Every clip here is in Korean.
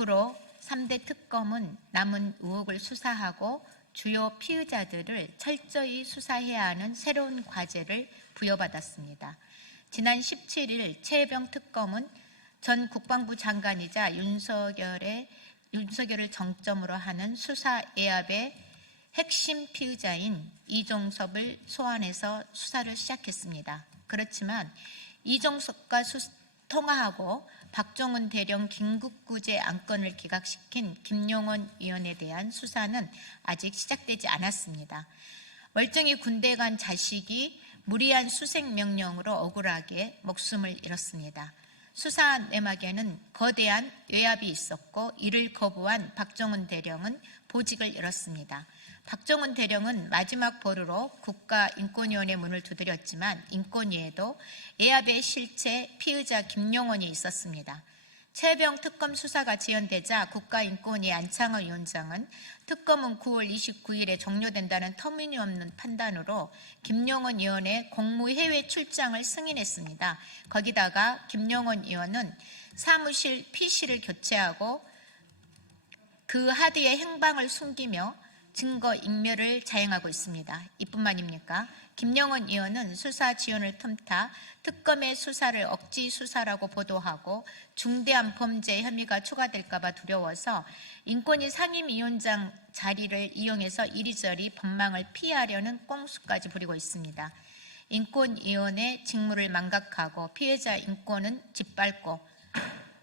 앞으로 3대 특검은 남은 의혹을 수사하고 주요 피의자들을 철저히 수사해야 하는 새로운 과제를 부여받았습니다. 지난 17일 최혜병 특검은 전 국방부 장관이자 윤석열을 정점으로 하는 수사 애압의 핵심 피의자인 이종섭을 소환해서 수사를 시작했습니다. 그렇지만 이종섭과 통화하고 박정훈 대령 긴급구제 안건을 기각시킨 김용원 의원에 대한 수사는 아직 시작되지 않았습니다. 멀쩡히 군대 간 자식이 무리한 수색 명령으로 억울하게 목숨을 잃었습니다. 수사 내막에는 거대한 외압이 있었고 이를 거부한 박정훈 대령은 보직을 잃었습니다. 박정훈 대령은 마지막 보루로 국가인권위원회 문을 두드렸지만 인권위에도 애압의 실체 피의자 김용원이 있었습니다. 최혜병 특검 수사가 지연되자 국가인권위 안창호 위원장은 특검은 9월 29일에 종료된다는 터무니없는 판단으로 김용원 의원의 공무 해외 출장을 승인했습니다. 거기다가 김용원 의원은 사무실 PC를 교체하고 그 하드의 행방을 숨기며 증거 인멸을 자행하고 있습니다. 이뿐만입니까? 김용원 의원은 수사 지연을 틈타 특검의 수사를 억지 수사라고 보도하고 중대한 범죄 혐의가 추가될까 봐 두려워서 인권위 상임위원장 자리를 이용해서 이리저리 법망을 피하려는 꼼수까지 부리고 있습니다. 인권위원회 직무를 망각하고 피해자 인권은 짓밟고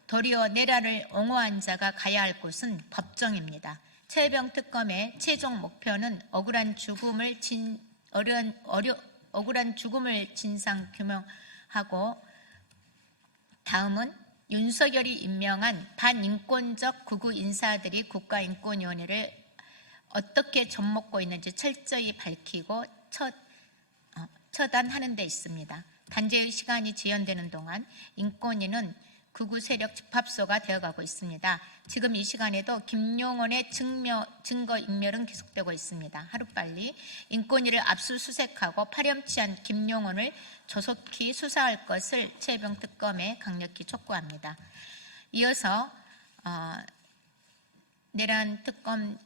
도리어 내란을 옹호한 자가 가야 할 곳은 법정입니다. 최혜병 특검의 최종 목표는 억울한 죽음을 진상 규명하고 다음은 윤석열이 임명한 반인권적 극우 인사들이 국가인권위원회를 어떻게 접먹고 있는지 철저히 밝히고 처단하는 데 있습니다. 단죄의 시간이 지연되는 동안 인권위는 극우 세력 집합소가 되어가고 있습니다. 지금 이 시간에도 김용원의 증거 인멸은 계속되고 있습니다. 하루빨리 인권위를 압수수색하고 파렴치한 김용원을 조속히 수사할 것을 최혜병 특검에 강력히 촉구합니다. 이어서 내란 특검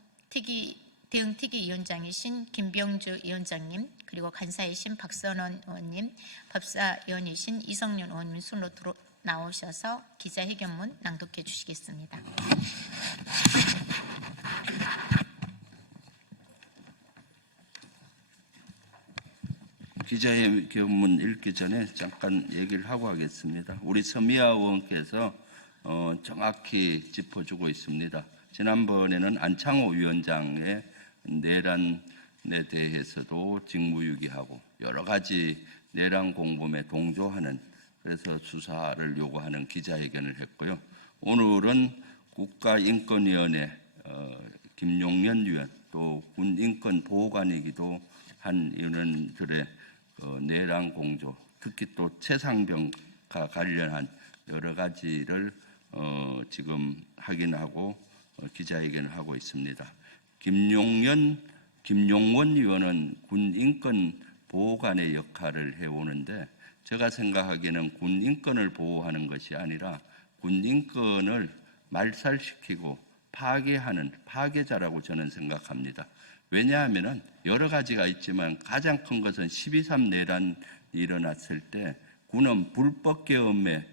대응 특위위원장이신 김병주 위원장님, 그리고 간사이신 박선원 의원님, 법사위원이신 이성윤 의원님 순으로 나오셔서 기자회견문 낭독해 주시겠습니다. 기자회견문 읽기 전에 잠깐 얘기를 하고 하겠습니다. 우리 서미아 의원께서 정확히 짚어주고 있습니다. 지난번에는 안창호 위원장의 내란에 대해서도 직무유기하고 여러 가지 내란 공범에 동조하는, 그래서 수사를 요구하는 기자회견을 했고요. 오늘은 국가인권위원회 김용년 위원, 또 군인권보호관이기도 한 의원들의 내란 공조, 특히 또 최상병과 관련한 여러 가지를 지금 확인하고 기자회견을 하고 있습니다. 김용원 의원은 군인권보호관의 역할을 해오는데, 제가 생각하기에는 군인권을 보호하는 것이 아니라 군인권을 말살시키고 파괴하는 파괴자라고 저는 생각합니다. 왜냐하면 여러 가지가 있지만 가장 큰 것은 12.3 내란이 일어났을 때 군은 불법 계엄에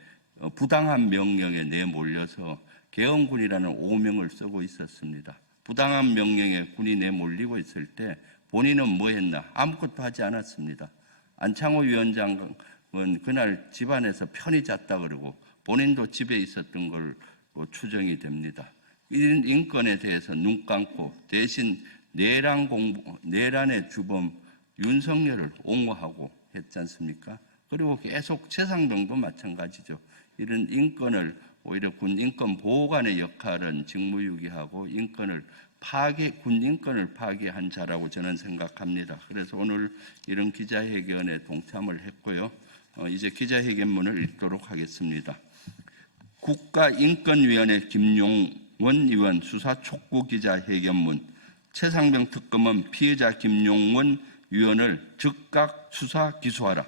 부당한 명령에 내몰려서 계엄군이라는 오명을 쓰고 있었습니다. 부당한 명령에 군이 내몰리고 있을 때 본인은 뭐 했나? 아무것도 하지 않았습니다. 안창호 위원장은 그날 집안에서 편히 잤다 그러고 본인도 집에 있었던 걸로 추정이 됩니다. 이런 인권에 대해서 눈 감고 대신 내란의 주범 윤석열을 옹호하고 했지 않습니까? 그리고 계속 최상병도 마찬가지죠. 이런 인권을 오히려 군인권 보호관의 역할은 직무유기하고 군인권을 파괴한 자라고 저는 생각합니다. 그래서 오늘 이런 기자회견에 동참을 했고요. 이제 기자회견문을 읽도록 하겠습니다. 국가인권위원회 김용원 의원 수사 촉구 기자회견문. 최상병 특검은 피해자 김용원 의원을 즉각 수사 기소하라.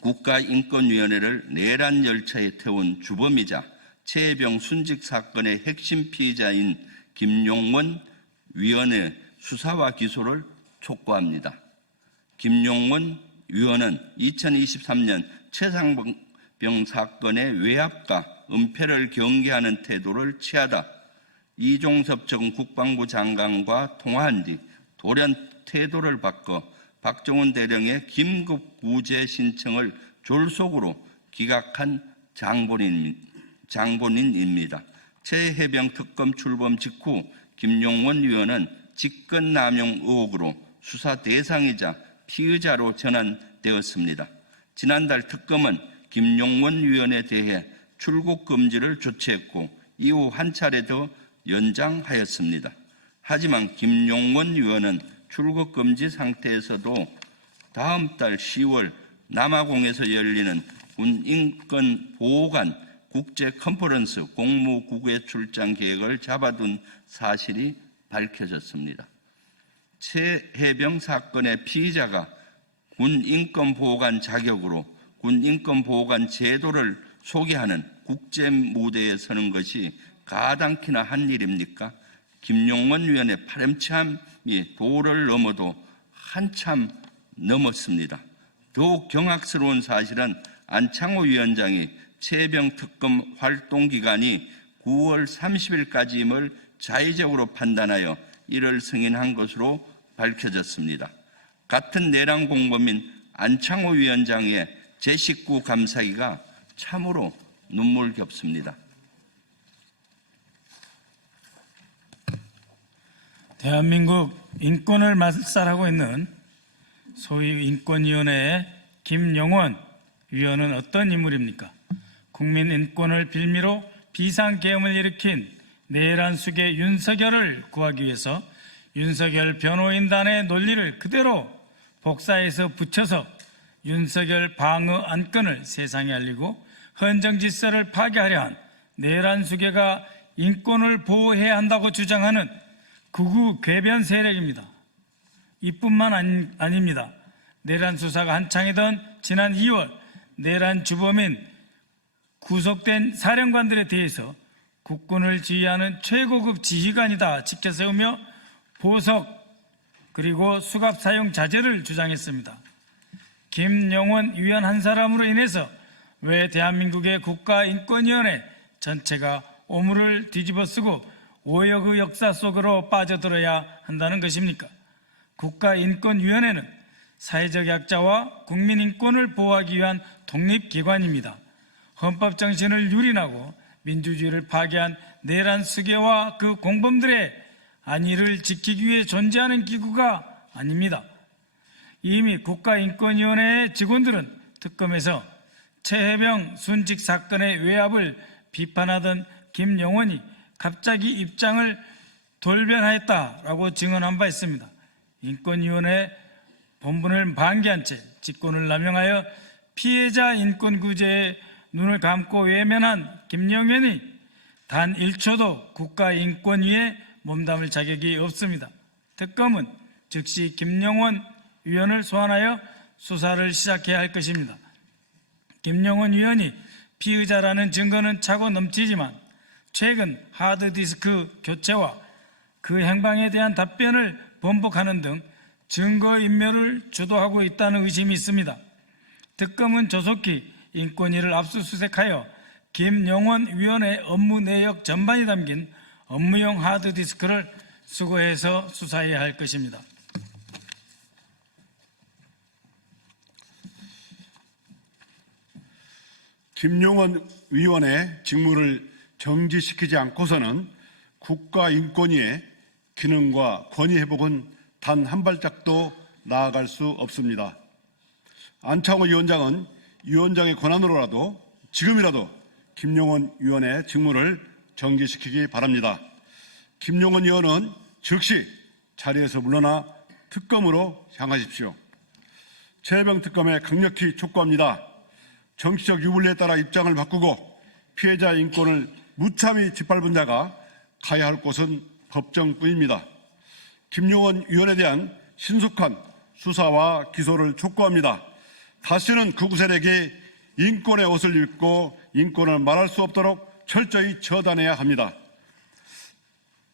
국가인권위원회를 내란 열차에 태운 주범이자 최혜병 순직 사건의 핵심 피의자인 김용원 위원의 수사와 기소를 촉구합니다. 김용원 위원은 2023년 최상병 사건의 외압과 은폐를 경계하는 태도를 취하다 이종섭 전 국방부 장관과 통화한 뒤 돌연 태도를 바꿔 박정훈 대령의 긴급 구제 신청을 졸속으로 기각한 장본인입니다. 최혜병 특검 출범 직후 김용원 위원은 직권남용 의혹으로 수사 대상이자 피의자로 전환되었습니다. 지난달 특검은 김용원 위원에 대해 출국 금지를 조치했고 이후 한 차례 더 연장하였습니다. 하지만 김용원 위원은 출국 금지 상태에서도 다음 달 10월 남아공에서 열리는 군인권보호관 국제 컨퍼런스 공무국외 출장 계획을 잡아둔 사실이 밝혀졌습니다. 최혜병 사건의 피의자가 군인권보호관 자격으로 군인권보호관 제도를 소개하는 국제 무대에 서는 것이 가당키나 한 일입니까? 김용원 위원의 파렴치함이 도를 넘어도 한참 넘었습니다. 더욱 경악스러운 사실은 안창호 위원장이 최혜병 특검 활동 기간이 9월 30일까지임을 자의적으로 판단하여 이를 승인한 것으로 밝혀졌습니다. 같은 내란 공범인 안창호 위원장의 제19 감사기가 참으로 눈물겹습니다. 대한민국 인권을 말살하고 있는 소위 인권위원회의 김용원 위원은 어떤 인물입니까? 국민 인권을 빌미로 비상계엄을 일으킨 내란 수괴 윤석열을 구하기 위해서 윤석열 변호인단의 논리를 그대로 복사해서 붙여서 윤석열 방어 안건을 세상에 알리고 헌정질서를 파괴하려 한 내란 수괴가 인권을 보호해야 한다고 주장하는 극우 궤변 세력입니다. 이뿐만 아닙니다. 내란 수사가 한창이던 지난 2월 내란 주범인 구속된 사령관들에 대해서 국군을 지휘하는 최고급 지휘관이다 지켜세우며 보석 그리고 수갑 사용 자제를 주장했습니다. 김용원 위원 한 사람으로 인해서 왜 대한민국의 국가인권위원회 전체가 오물을 뒤집어쓰고 오역의 역사 속으로 빠져들어야 한다는 것입니까? 국가인권위원회는 사회적 약자와 국민인권을 보호하기 위한 독립기관입니다. 헌법 정신을 유린하고 민주주의를 파괴한 내란 수괴와 그 공범들의 안위를 지키기 위해 존재하는 기구가 아닙니다. 이미 국가인권위원회의 직원들은 특검에서 최혜병 순직 사건의 외압을 비판하던 김용원이 갑자기 입장을 돌변하였다라고 증언한 바 있습니다. 인권위원회 본분을 방기한 채 직권을 남용하여 피해자 인권구제에 눈을 감고 외면한 김용원이 단 1초도 국가인권위에 몸담을 자격이 없습니다. 특검은 즉시 김용원 위원을 소환하여 수사를 시작해야 할 것입니다. 김용원 위원이 피의자라는 증거는 차고 넘치지만 최근 하드디스크 교체와 그 행방에 대한 답변을 번복하는 등 증거인멸을 주도하고 있다는 의심이 있습니다. 특검은 조속히 인권위를 압수수색하여 김용원 위원의 업무 내역 전반이 담긴 업무용 하드디스크를 수거해서 수사해야 할 것입니다. 김용원 위원의 직무를 정지시키지 않고서는 국가인권위의 기능과 권위 회복은 단 한 발짝도 나아갈 수 없습니다. 안창호 위원장은 위원장의 권한으로라도 지금이라도 김용원 위원의 직무를 정지시키기 바랍니다. 김용원 위원은 즉시 자리에서 물러나 특검으로 향하십시오. 최혜병 특검에 강력히 촉구합니다. 정치적 유불리에 따라 입장을 바꾸고 피해자 인권을 무참히 짓밟은 자가 가야 할 곳은 법정뿐입니다. 김용원 위원에 대한 신속한 수사와 기소를 촉구합니다. 다시는 극우 세력이 인권의 옷을 입고 인권을 말할 수 없도록 철저히 처단해야 합니다.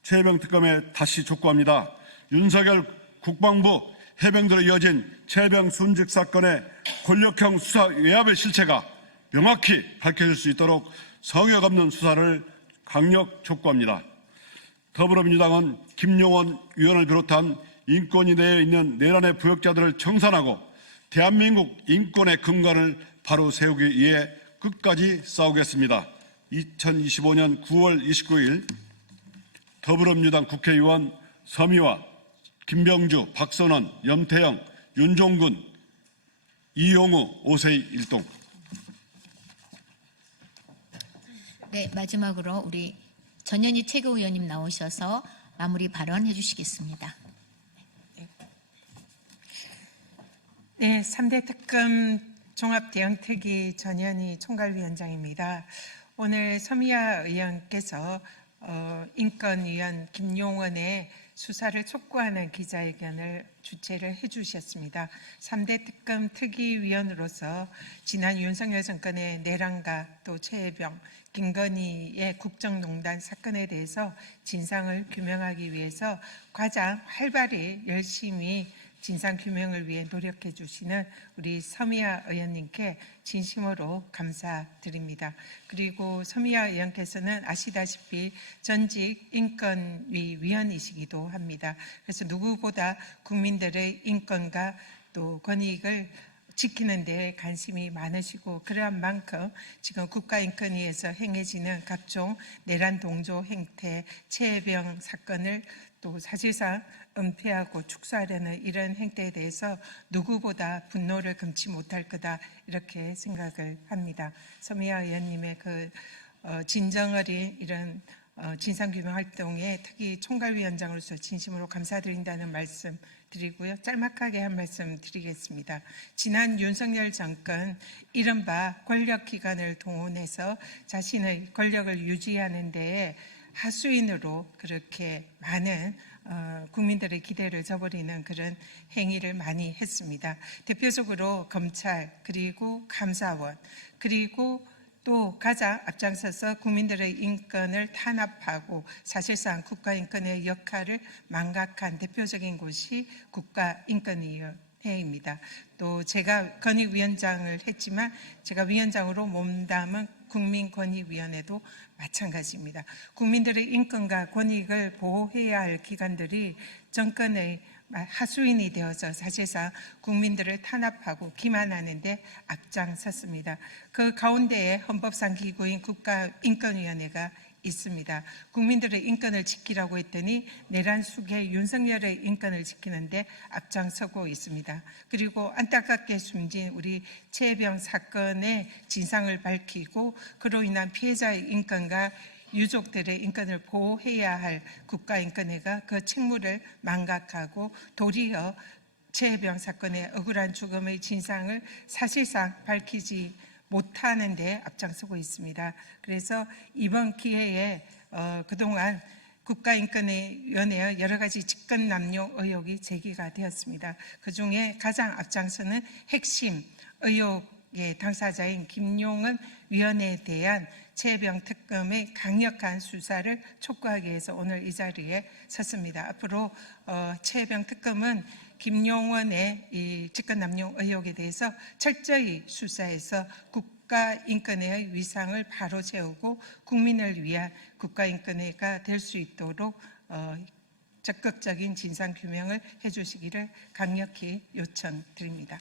최혜병 특검에 다시 촉구합니다. 윤석열 국방부 해병대로 이어진 최혜병 순직 사건의 권력형 수사 외압의 실체가 명확히 밝혀질 수 있도록 성역 없는 수사를 강력 촉구합니다. 더불어민주당은 김용원 의원을 비롯한 인권위 내에 있는 내란의 부역자들을 청산하고 대한민국 인권의 근간을 바로 세우기 위해 끝까지 싸우겠습니다. 2025년 9월 29일 더불어민주당 국회의원 서미화, 김병주, 박선원, 염태영, 윤종군, 이용우, 오세희 일동. 네, 마지막으로 우리 전현희 최고위원님 나오셔서 마무리 발언해 주시겠습니다. 네, 3대 특검 종합대응특위 전현희 총괄위원장입니다. 오늘 서미화 의원께서 인권위원 김용원의 수사를 촉구하는 기자회견을 주최를 해주셨습니다. 3대 특검 특위위원으로서 지난 윤석열 정권의 내란과 또 최혜병, 김건희의 국정농단 사건에 대해서 진상을 규명하기 위해서 가장 활발히 열심히 진상규명을 위해 노력해 주시는 우리 서미화 의원님께 진심으로 감사드립니다. 그리고 서미화 의원께서는 아시다시피 전직 인권위 위원이시기도 합니다. 그래서 누구보다 국민들의 인권과 또 권익을 지키는 데 관심이 많으시고 그러한 만큼 지금 국가인권위에서 행해지는 각종 내란 동조 행태, 최혜병 사건을 또 사실상 은폐하고 축소하려는 이런 행태에 대해서 누구보다 분노를 금치 못할 거다 이렇게 생각을 합니다. 서미화 의원님의 그 진정어린 이런 진상규명 활동에 특히 총괄위원장으로서 진심으로 감사드린다는 말씀 드리고요. 짤막하게 한 말씀 드리겠습니다. 지난 윤석열 정권 이른바 권력기관을 동원해서 자신의 권력을 유지하는 데에 하수인으로 그렇게 많은 국민들의 기대를 저버리는 그런 행위를 많이 했습니다. 대표적으로 검찰 그리고 감사원 그리고 또 가장 앞장서서 국민들의 인권을 탄압하고 사실상 국가인권의 역할을 망각한 대표적인 곳이 국가인권위원회입니다. 또 제가 건의위원장을 했지만 제가 위원장으로 몸담은 국민권익위원회도 마찬가지입니다. 국민들의 인권과 권익을 보호해야 할 기관들이 정권의 하수인이 되어서 사실상 국민들을 탄압하고 기만하는 데 앞장섰습니다. 그 가운데에 헌법상 기구인 국가인권위원회가 있습니다. 국민들의 인권을 지키라고 했더니 내란 속에 윤석열의 인권을 지키는데 앞장서고 있습니다. 그리고 안타깝게 숨진 우리 최혜병 사건의 진상을 밝히고 그로 인한 피해자의 인권과 유족들의 인권을 보호해야 할 국가인권회가 그 책무를 망각하고 도리어 최혜병 사건의 억울한 죽음의 진상을 사실상 밝히지 못하는 데 앞장서고 있습니다. 그래서 이번 기회에 그동안 국가인권위원회의 여러 가지 직권남용 의혹이 제기가 되었습니다. 그중에 가장 앞장서는 핵심 의혹의 당사자인 김용원 위원에 대한 최혜병 특검의 강력한 수사를 촉구하기 위해서 오늘 이 자리에 섰습니다. 앞으로 최혜병 특검은 김용원의 이 직권남용 의혹에 대해서 철저히 수사해서 국가인권회의 위상을 바로세우고 국민을 위한 국가인권회가 될 수 있도록 적극적인 진상규명을 해주시기를 강력히 요청드립니다.